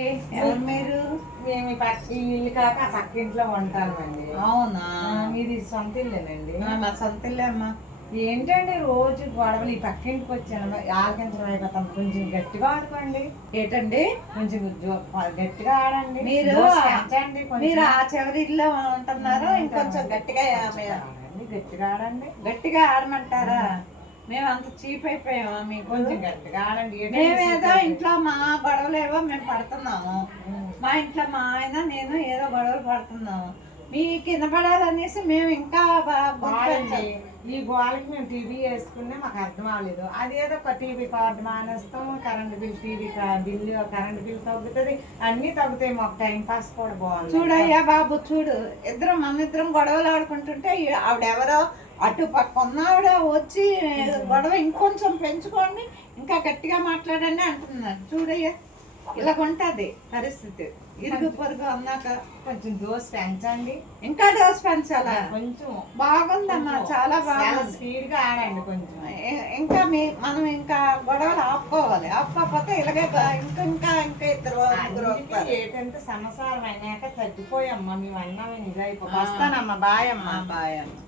ఎవరు మీరు? మేము ఈ ఇల్లు కాక ఆ పక్క ఇంట్లో ఉంటామండి. అవునా? మీది సొంత ఇల్లేనండి? మా సొంత ఇల్లే అమ్మా. ఏంటండి రోజు గొడవలు? ఈ పక్క ఇంటికి వచ్చాను, ఆలకించడం అయిపోతాం. కొంచెం గట్టిగా ఆడుకోండి. ఏంటండి? కొంచెం గట్టిగా ఆడండి. మీరు పెంచండి. మీరు ఆ చివరి ఇల్లు ఉంటున్నారు, ఇంకొంచెం గట్టిగా గట్టిగా ఆడండి. గట్టిగా ఆడమంటారా? మేము అంత చీప్ అయిపోయామా మీకు? కొంచెం గట్టిగా ఆడండి. మేమేదో ఇంట్లో మా గొడవలేవో మేము పడుతున్నాము. మా ఇంట్లో మా ఆయన నేను ఏదో గొడవలు పడుతున్నాము. మీ కింద పడాలనేసి మేము ఇంకా ఈ గోళకి మేము టీవీ వేసుకున్నా మాకు అర్థం అవ్వలేదు. అదేదో ఒక టీవీ కార్డు మానేస్తాం, current bill, TV bill, current bill తగ్గుతుంది, అన్నీ తగ్గుతాయి. మాకు టైం పాస్ కూడా బాగుంది. చూడయ్యా బాబు, చూడు, మన ఇద్దరం గొడవలు ఆడుకుంటుంటే ఆవిడెవరో అటు పక్క ఉన్న ఆవిడ వచ్చి గొడవ ఇంకొంచెం పెంచుకోండి, ఇంకా గట్టిగా మాట్లాడండి అంటున్నాడు. చూడయ్యా, ఇలాగుంటది పరిస్థితి. ఇరుగు పొరుగు అన్నాక కొంచెం దోశ పెంచండి. ఇంకా దోశ పెంచాలా? కొంచెం బాగుందమ్మా, చాలా బాగా స్పీడ్ గా ఆడండి. కొంచెం ఇంకా మనం ఇంకా గొడవలు ఆపుకోవాలి. ఆపుకోకపోతే ఇలాగే ఇంకా ఇంకా ఇంకా ఇద్దరు ఏంటంటే సంసారం అయినాక తగ్గిపోయమ్మా. మేము అన్నామే నిజాయిపో. వస్తానమ్మా. బాయ్ అమ్మా. బాయ్ అమ్మా.